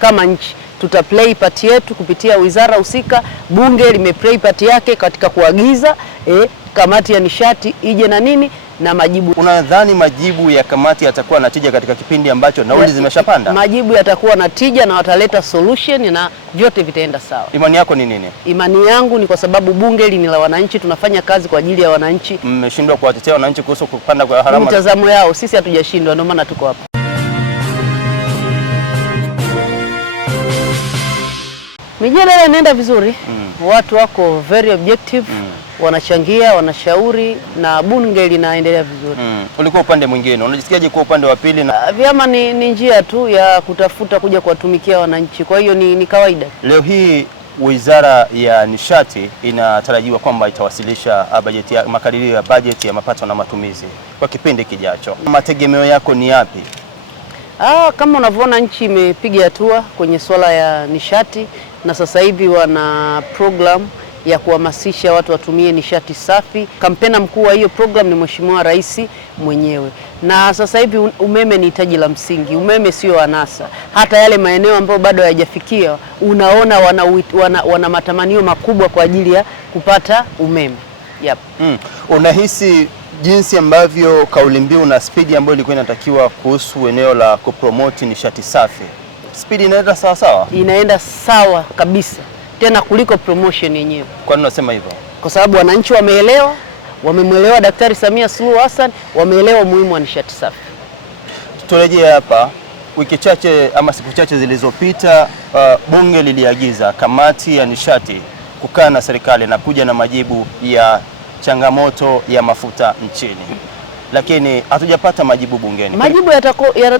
Kama nchi tuta play part yetu kupitia wizara husika. Bunge limeplay part yake katika kuagiza kamati ya nishati ije na nini na majibu. Unadhani majibu ya kamati yatakuwa na tija katika kipindi ambacho nauli zimeshapanda? Majibu yatakuwa na tija na wataleta solution na vyote vitaenda sawa. Imani yako ni nini? Imani yangu ni kwa sababu bunge hili ni la wananchi, tunafanya kazi kwa ajili ya wananchi. Mmeshindwa kuwatetea wananchi kuhusu kupanda kwa gharama? Mtazamo yao, sisi hatujashindwa, ndio maana tuko hapa. Mijadala inaenda vizuri. Watu wako very objective, wanachangia, wanashauri na bunge linaendelea vizuri. Ulikuwa upande mwingine, unajisikiaje kwa upande wa pili? Na vyama ni njia tu ya kutafuta kuja kuwatumikia wananchi, kwa hiyo ni kawaida. Leo hii Wizara ya Nishati inatarajiwa kwamba itawasilisha makadirio ya bajeti ya mapato na matumizi kwa kipindi kijacho. Mategemeo yako ni yapi? Kama unavyoona nchi imepiga hatua kwenye swala ya nishati na sasa hivi wana program ya kuhamasisha watu watumie nishati safi. Kampeni mkuu wa hiyo program ni Mheshimiwa Rais mwenyewe. Na sasa hivi umeme ni hitaji la msingi. Umeme sio anasa. Hata yale maeneo ambayo bado hayajafikia, unaona wana matamanio makubwa kwa ajili ya kupata umeme. Yep. Unahisi jinsi ambavyo kauli mbiu na spidi ambayo ilikuwa inatakiwa kuhusu eneo la kupromote nishati safi, spidi inaenda sawa sawa? Inaenda sawa kabisa, tena kuliko promotion yenyewe. Kwa nini unasema hivyo? Kwa sababu wananchi wameelewa, wamemwelewa Daktari Samia Suluhu Hassan, wameelewa umuhimu wa nishati safi. Turejee hapa, wiki chache ama siku chache zilizopita, bunge liliagiza kamati ya nishati kukaa na serikali na kuja na majibu ya changamoto ya mafuta nchini, lakini hatujapata majibu bungeni. Majibu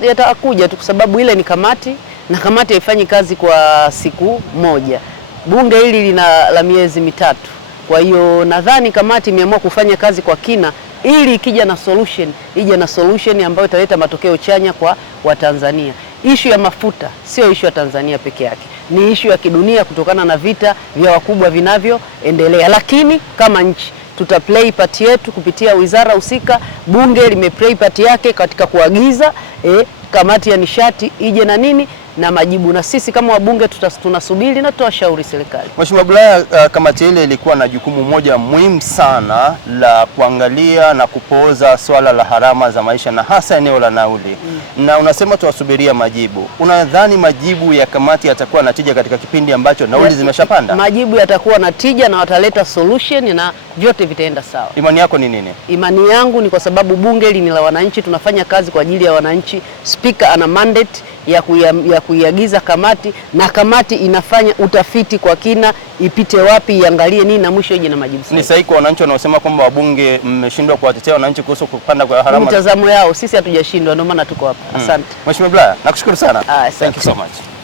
yatakuja tu kwa sababu ile ni kamati na kamati haifanyi kazi kwa siku moja. Bunge hili lina la miezi mitatu, kwa hiyo nadhani kamati imeamua kufanya kazi kwa kina ili ikija na solution, ije na solution ambayo italeta matokeo chanya kwa Watanzania. Ishu ya mafuta sio ishu ya Tanzania peke yake, ni ishu ya kidunia kutokana na vita vya wakubwa vinavyoendelea, lakini kama nchi tuta play part yetu kupitia wizara husika. Bunge limeplay part yake katika kuagiza kamati ya nishati ije na nini na majibu, na sisi kama wabunge tunasubiri na tutawashauri serikali. Mheshimiwa Bulaya, kamati ile ilikuwa na jukumu moja muhimu sana la kuangalia na kupooza swala la gharama za maisha na hasa eneo la nauli. Na unasema tuwasubiria majibu. Unadhani majibu ya kamati yatakuwa na tija katika kipindi ambacho nauli zimeshapanda? Majibu yatakuwa na tija na wataleta solution na vyote vitaenda sawa. Imani yako ni nini? Imani yangu ni kwa sababu bunge hili ni la wananchi, tunafanya kazi kwa ajili ya wananchi. Speaker ana mandate ya kuiagiza kamati na kamati inafanya utafiti kwa kina, ipite wapi, iangalie nini na mwisho ije na majibu. Ni sahihi kwa wananchi wanaosema kwamba wabunge mmeshindwa kuwatetea wananchi kuhusu kupanda kwa gharama? Mtazamo yao, sisi hatujashindwa, ndio maana tuko hapa. Asante. Mheshimiwa Bulaya, nakushukuru sana. Thank you so much.